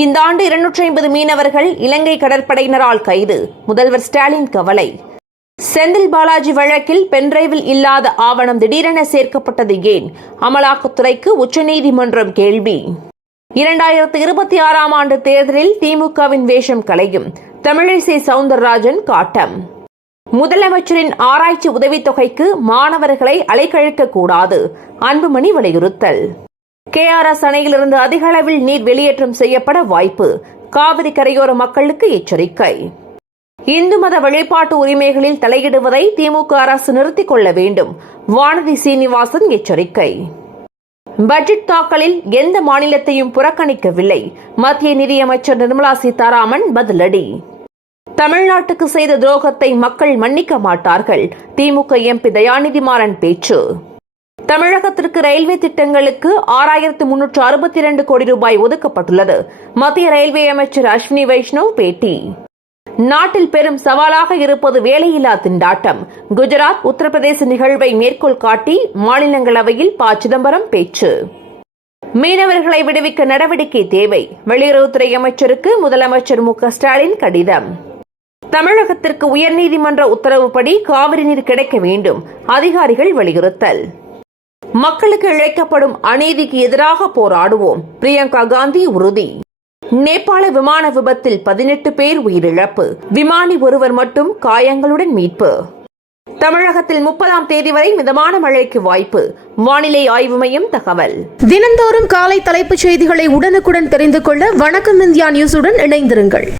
இந்த ஆண்டு 250 மீனவர்கள் இலங்கை கடற்படையினரால் கைது. முதல்வர் ஸ்டாலின் கவலை. செந்தில் பாலாஜி வழக்கில் பென்டிரைவில் இல்லாத ஆவணம் திடீரென சேர்க்கப்பட்டது ஏன்? அமலாக்கத்துறைக்கு உச்சநீதிமன்றம் கேள்வி. 2026ஆம் ஆண்டு தேர்தலில் திமுகவின் வேஷம் கலையும். தமிழிசை சவுந்தரராஜன் காட்டம். முதலமைச்சரின் ஆராய்ச்சி உதவித்தொகைக்கு மாணவர்களை அலைக்கழிக்கக்கூடாது. அன்புமணி வலியுறுத்தல். KRS அணையிலிருந்து அதிக அளவில் நீர் வெளியேற்றம் செய்யப்பட வாய்ப்பு. காவிரி கரையோர மக்களுக்கு எச்சரிக்கை. இந்து மத வழிபாட்டு உரிமைகளில் தலையிடுவதை திமுக அரசு நிறுத்திக் கொள்ள வேண்டும். வானதி சீனிவாசன் எச்சரிக்கை. பட்ஜெட் தாக்கலில் எந்த மாநிலத்தையும் புறக்கணிக்கவில்லை. மத்திய நிதியமைச்சர் நிர்மலா சீதாராமன் பதிலடி. தமிழ்நாட்டுக்கு செய்த துரோகத்தை மக்கள் மன்னிக்க மாட்டார்கள். திமுக MP தயாநிதி மாறன் பேச்சு. தமிழகத்திற்கு ரயில்வே திட்டங்களுக்கு 6362 கோடி ரூபாய் ஒதுக்கப்பட்டுள்ளது. மத்திய ரயில்வே அமைச்சர் அஸ்வினி வைஷ்ணவ் பேட்டி. நாட்டில் பெரும் சவாலாக இருப்பது வேலையில்லா திண்டாட்டம். குஜராத் உத்தரப்பிரதேச நிகழ்வை மேற்கோள் காட்டி மாநிலங்களவையில் ப. சிதம்பரம் பேச்சு. மீனவர்களை விடுவிக்க நடவடிக்கை தேவை. வெளியுறவுத்துறை அமைச்சருக்கு முதலமைச்சர் மு. ஸ்டாலின் கடிதம். தமிழகத்திற்கு உயர்நீதிமன்ற உத்தரவுப்படி காவிரி நீர் கிடைக்க வேண்டும். அதிகாரிகள் வலியுறுத்தல். மக்களுக்கு இழைக்கப்படும் அநீதிக்கு எதிராக போராடுவோம். பிரியங்கா காந்தி உறுதி. நேபாள விமான விபத்தில் 18 பேர் உயிரிழப்பு. விமானி ஒருவர் மட்டும் காயங்களுடன் மீட்பு. தமிழகத்தில் 30ஆம் தேதி வரை மிதமான மழைக்கு வாய்ப்பு. வானிலை ஆய்வு மையம் தகவல். தினந்தோறும் காலை தலைப்புச் செய்திகளை உடனுக்குடன் தெரிந்து கொள்ள வணக்கம் இந்தியா நியூஸுடன் இணைந்திருங்கள்.